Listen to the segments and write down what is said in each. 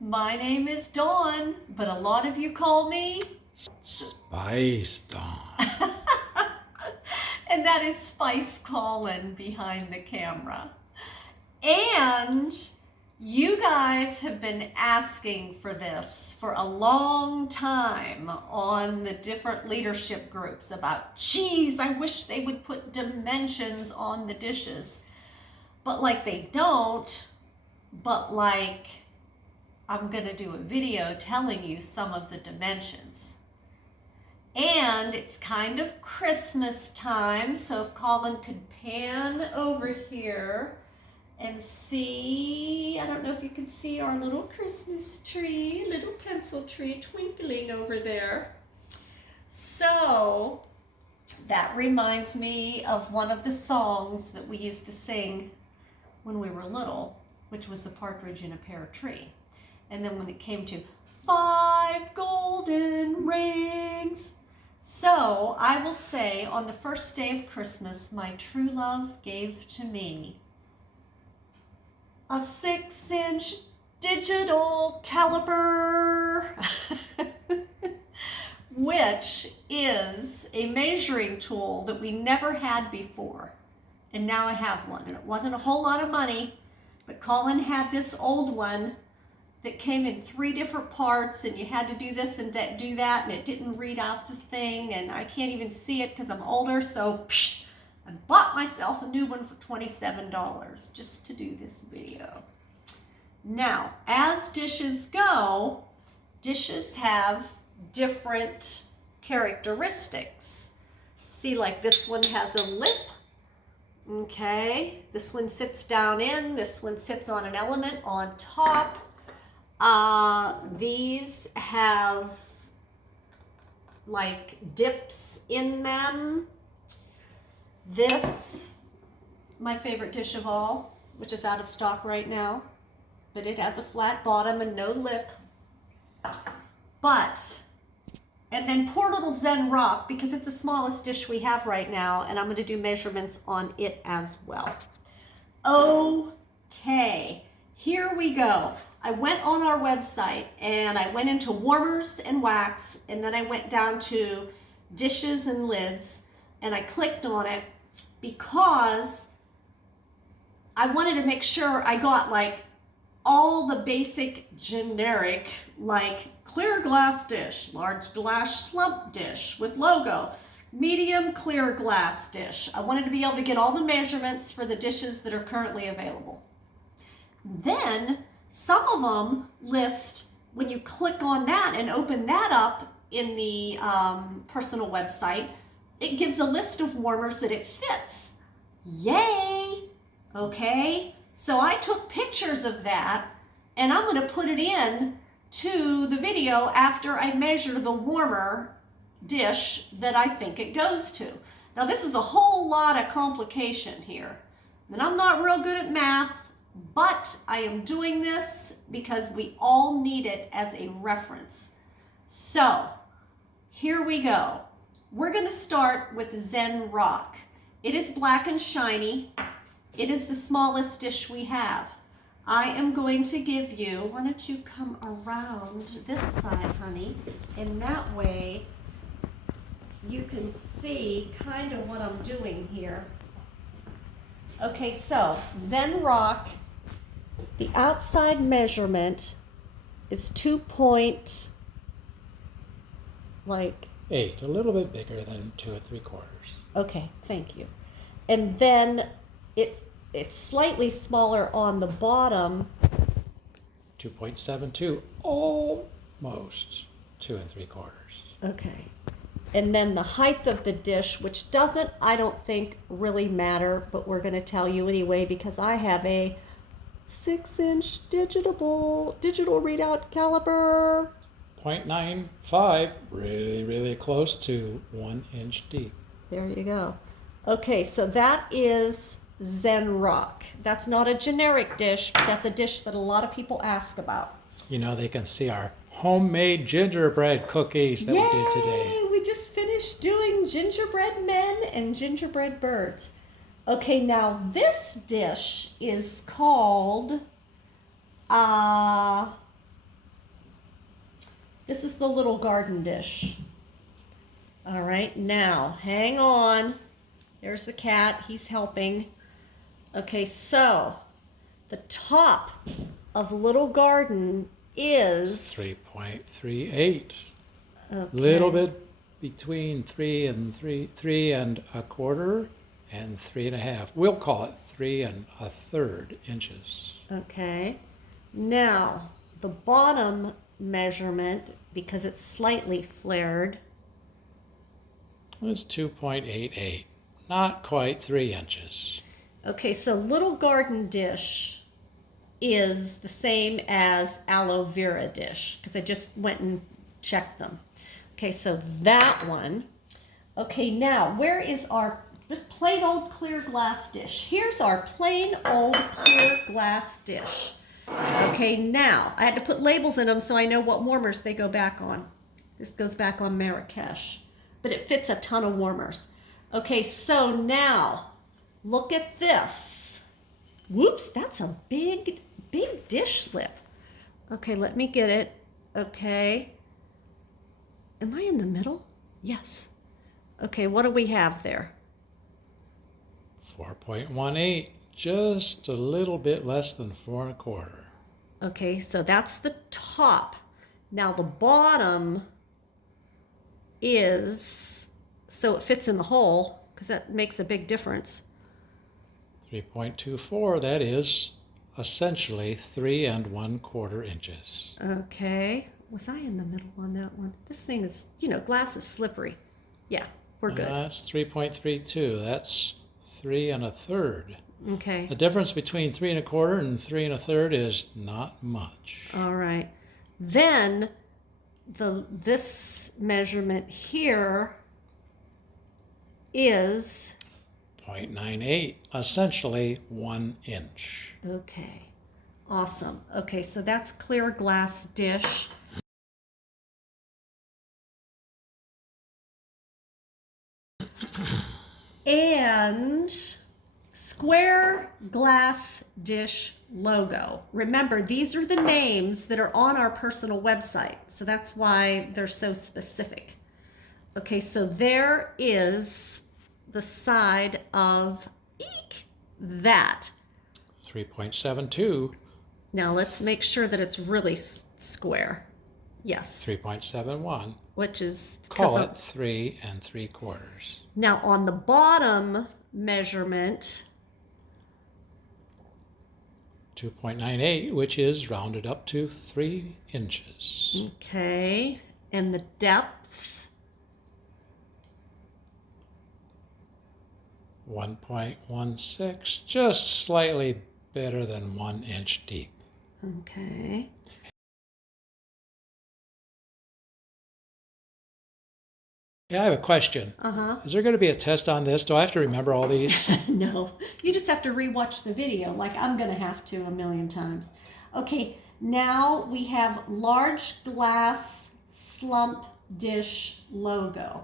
My name is Dawn, but a lot of you call me Spice Dawn. and that is Spice Colin behind the camera. And you guys have been asking for this for a long time on the different leadership groups about, geez, I wish they would put dimensions on the dishes. But like they don't, but like I'm gonna do a video telling you some of the dimensions. And it's kind of Christmas time, so if Colin could pan over here and see, I don't know if you can see our little Christmas tree, little pencil tree twinkling over there. So that reminds me of one of the songs that we used to sing when we were little, which was A Partridge in a Pear Tree. And then when it came to 5 golden rings. So I will say, on the first day of Christmas, my true love gave to me a 6-inch digital caliper, which is a measuring tool that we never had before. And now I have one. And it wasn't a whole lot of money, but Colin had this old one that came in 3 different parts, and you had to do this and do that, and it didn't read out the thing, and I can't even see it because I'm older, so I bought myself a new one for $27 just to do this video. Now, as dishes go, dishes have different characteristics. See, like this one has a lip. Okay, this one sits down in, this one sits on an element on top. These have like dips in them. This, my favorite dish of all, which is out of stock right now, but it has a flat bottom and no lip. And then poor little Zen Rock, because it's the smallest dish we have right now, and I'm going to do measurements on it as well. Okay, here we go. I went on our website and I went into warmers and wax, and then I went down to dishes and lids, and I clicked on it because I wanted to make sure I got like all the basic generic, like clear glass dish, large glass slump dish with logo, medium clear glass dish. I wanted to be able to get all the measurements for the dishes that are currently available. Then some of them list, when you click on that and open that up in the personal website, it gives a list of warmers that it fits. Yay! Okay, so I took pictures of that, and I'm going to put it in to the video after I measure the warmer dish that I think it goes to. Now this is a whole lot of complication here, and I'm not real good at math, but I am doing this because we all need it as a reference. So here we go. We're going to start with Zen Rock. It is black and shiny. It is the smallest dish we have. I am going to give you, why don't you come around this side, honey, and that way you can see kind of what I'm doing here. Okay, so Zen Rock, the outside measurement is 2.8, A little bit bigger than 2 3/4. Okay, thank you. And then it's slightly smaller on the bottom. 2.72, almost 2 3/4. Okay. And then the height of the dish, which doesn't, I don't think, really matter, but we're going to tell you anyway because I have a 6-inch digital readout caliper. 0.95, really close to 1 inch deep. There you go. Okay, so that is Zen Rock. That's not a generic dish, but that's a dish that a lot of people ask about. You know, they can see our homemade gingerbread cookies that we did today. We just finished doing gingerbread men and gingerbread birds. Okay, now this dish is called This is the little garden dish. All right, now hang on. There's the cat, he's helping. Okay, so the top of little garden is 3.38. okay. Little bit between 3 and a quarter and 3.5. We'll call it 3 1/3 inches. Okay. Now, the bottom measurement, because it's slightly flared, It's 2.88. Not quite 3 inches. okay, so little garden dish is the same as aloe vera dish, because I just went and checked them. Okay, so that one. Okay, now, where is our just plain old clear glass dish? Here's our plain old clear glass dish. Okay, now, I had to put labels in them so I know what warmers they go back on. This goes back on Marrakesh, but it fits a ton of warmers. Okay, so now, look at this. Whoops, that's a big dish lip. Okay, let me get it. Okay. Am I in the middle? Yes. Okay, what do we have there? 4.18. Just a little bit less than 4 1/4. Okay, so that's the top. Now the bottom is, so it fits in the hole, because that makes a big difference. 3.24. That is essentially 3 1/4 inches. Okay, was I in the middle on that one? This thing is, glass is slippery. Yeah, we're good. That's 3.32. That's 3 1/3. Okay, The difference between 3 1/4 and 3 1/3 is not much. all right. Then this measurement here is 0.98, essentially 1 inch. okay. Awesome. Okay, so that's clear glass dish. And square glass dish logo. Remember, these are the names that are on our personal website, so that's why they're so specific. Okay, so there is the side of that. 3.72. Now let's make sure that it's really square. Yes. 3.71. Which is Call it 3 3/4. Now on the bottom measurement, 2.98, which is rounded up to 3 inches. okay, and the depth, 1.16, just slightly better than 1 inch deep. okay. Yeah, I have a question. Uh-huh. Is there going to be a test on this? Do I have to remember all these? No, you just have to rewatch the video like I'm gonna have to a million times. Okay, now we have large glass slump dish logo.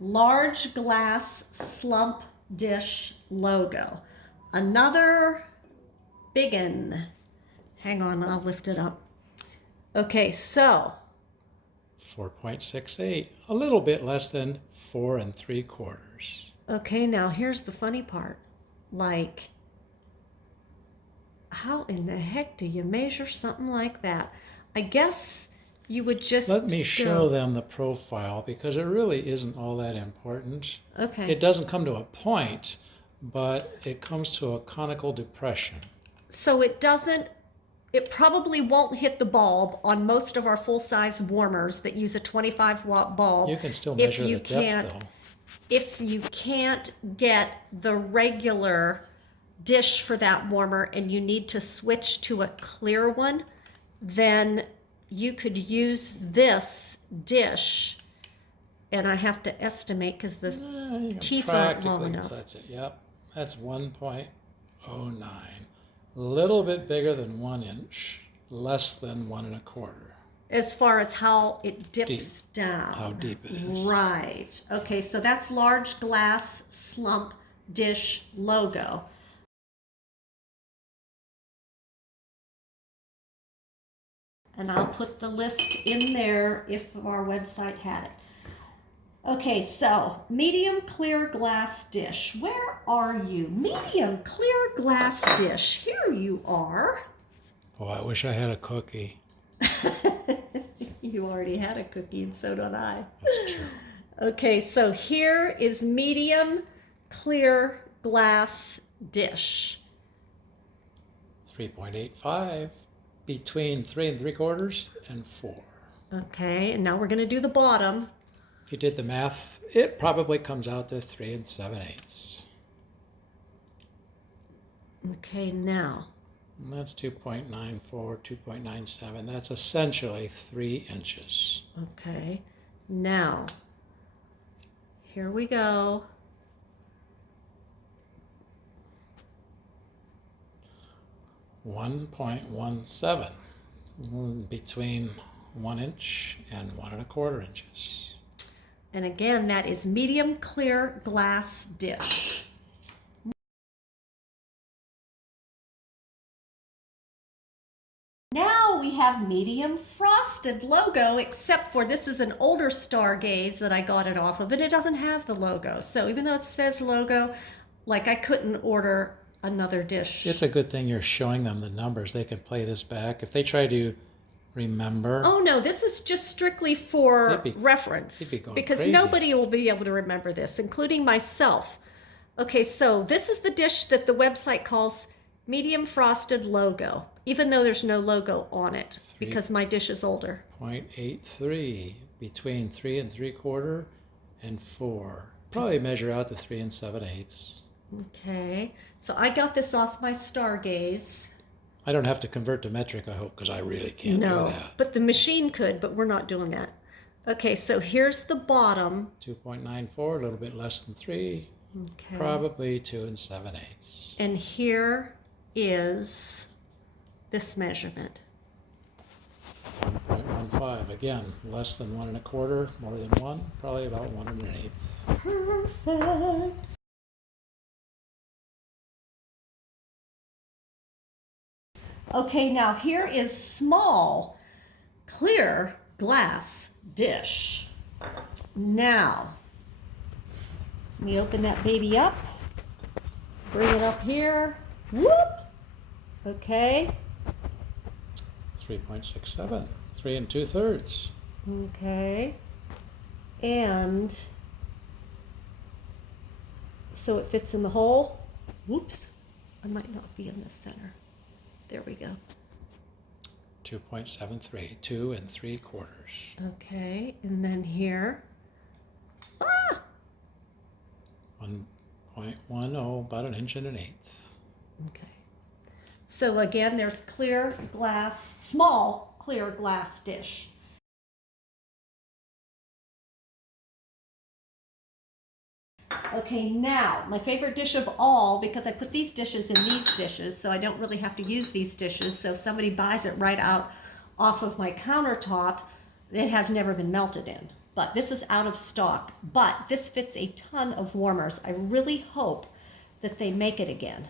Large glass slump dish logo. Another biggin. Hang on, I'll lift it up. Okay, so 4.68, a little bit less than 4 3/4. okay, now here's the funny part. Like, how in the heck do you measure something like that? I guess you would just Let me show them the profile because it really isn't all that important. Okay. It doesn't come to a point, but it comes to a conical depression. So it probably won't hit the bulb on most of our full-size warmers that use a 25-watt bulb. You can still measure the depth though. If you can't get the regular dish for that warmer and you need to switch to a clear one, then you could use this dish, and I have to estimate because the You can teeth aren't long practically enough. touch it. Yep, that's 1.09. A little bit bigger than 1 inch, less than 1 1/4. As far as how it dips down. How deep it is. Right. Okay, so that's large glass slump dish logo. And I'll put the list in there if our website had it. Okay, so medium clear glass dish. Where are you? Medium clear glass dish. Here you are. Oh, I wish I had a cookie. You already had a cookie, and so did I. That's true. Okay, so here is medium clear glass dish. 3.85, between 3 3/4 and 4. Okay, and now we're going to do the bottom. If you did the math, it probably comes out to 3 7/8. Okay, now. And that's 2.94, 2.97. That's essentially 3 inches. Okay, now, here we go. .17 between 1 inch and 1 1/4 inches. And again, that is medium clear glass dish. Now we have medium frosted logo, except for this is an older Stargaze that I got it off of, and it doesn't have the logo. So even though it says logo, like I couldn't order another dish. It's a good thing you're showing them the numbers. They can play this back. If they try to remember. Oh no, this is just strictly for reference, because crazy. Nobody will be able to remember this, including myself. Okay, so this is the dish that the website calls medium frosted logo, even though there's no logo on it, because my dish is older. 0.83 between 3 3/4 and 4. Probably measure out to 3 7/8. Okay, so I got this off my Stargaze. I don't have to convert to metric, I hope, because I really can't do that. But the machine could, but we're not doing that. Okay, so here's the bottom. 2.94, a little bit less than 3. Okay. Probably 2 7/8. And here is this measurement. 1.15, again, less than 1 1/4, more than 1, probably about 1 1/8. Perfect. Okay, now here is small, clear glass dish. Now, we open that baby up, bring it up here, whoop, okay. 3.67, 3 2/3. Okay, and so it fits in the hole. Whoops, I might not be in the center. There we go. 2.73, 2 3/4. Okay, and then here. 1.10, about 1 1/8 inches. Okay. So again, there's clear glass, small clear glass dish. Okay, now, my favorite dish of all, because I put these dishes in these dishes, so I don't really have to use these dishes. So if somebody buys it right out off of my countertop, it has never been melted in. But this is out of stock. But this fits a ton of warmers. I really hope that they make it again,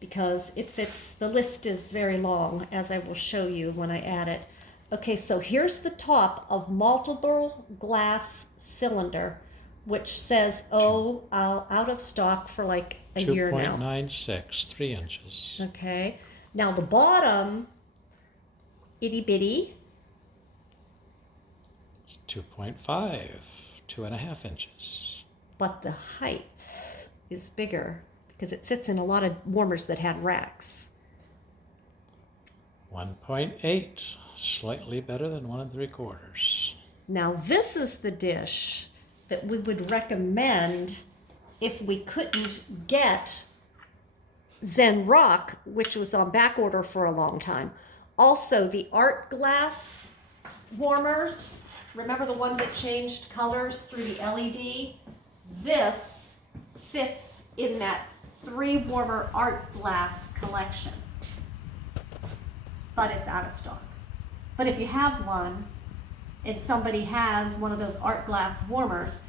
because it fits, the list is very long, as I will show you when I add it. Okay, so here's the top of multiple glass cylinder, which says, out of stock for like a year now. 2.96, 3 inches. Okay, now the bottom, itty bitty. 2.5, 2.5 inches. But the height is bigger because it sits in a lot of warmers that had racks. 1.8, slightly better than 1 3/4. Now this is the dish that we would recommend if we couldn't get Zen Rock, which was on back order for a long time. Also, the art glass warmers, remember the ones that changed colors through the LED? This fits in that 3 warmer art glass collection, but it's out of stock. But if you have one, and somebody has one of those art glass warmers,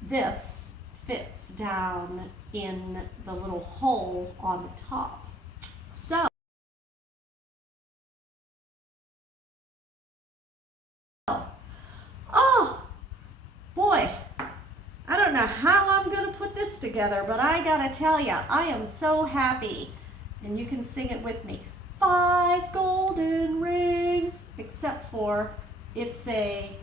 this fits down in the little hole on the top. So together, but I gotta tell you, I am so happy. And you can sing it with me. 5 golden rings, except for it's a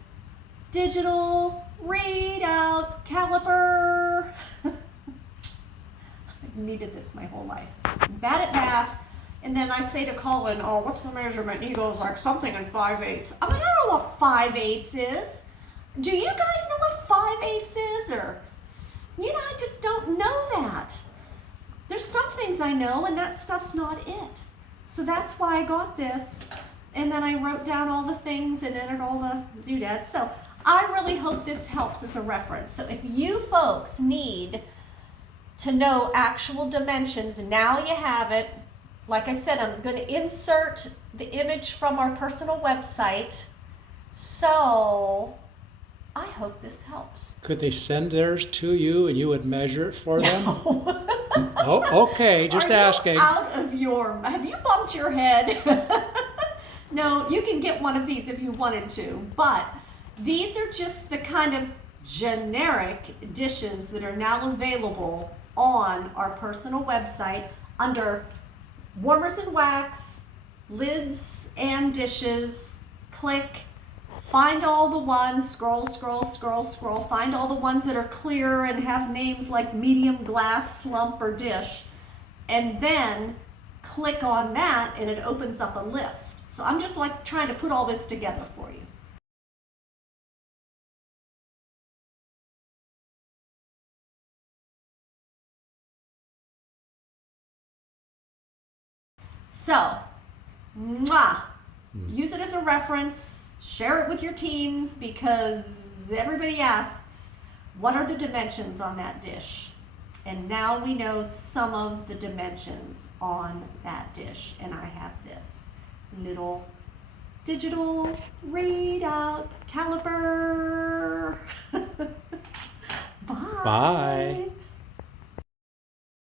digital readout caliper. I've needed this my whole life. I'm bad at math. And then I say to Colin, oh, what's the measurement? And he goes like something in 5/8. I mean, I don't know what 5/8 is. Do you guys know what 5/8 is? Or, I just don't know that. There's some things I know, and that stuff's not it. So that's why I got this. And then I wrote down all the things and entered all the doodads. So I really hope this helps as a reference. So if you folks need to know actual dimensions, now you have it. Like I said, I'm going to insert the image from our personal website. So I hope this helps. Could they send theirs to you and you would measure it for them? No. Oh, okay, just Are asking. You out of have you bumped your head? No, you can get one of these if you wanted to, but these are just the kind of generic dishes that are now available on our personal website under warmers and wax, lids and dishes. Click, find all the ones, scroll, find all the ones that are clear and have names like medium, glass, slump, or dish, and then click on that and it opens up a list. So I'm just like trying to put all this together for you. So, use it as a reference, share it with your teams, because everybody asks, what are the dimensions on that dish? And now we know some of the dimensions on that dish, and I have this little digital readout caliper. Bye. Bye.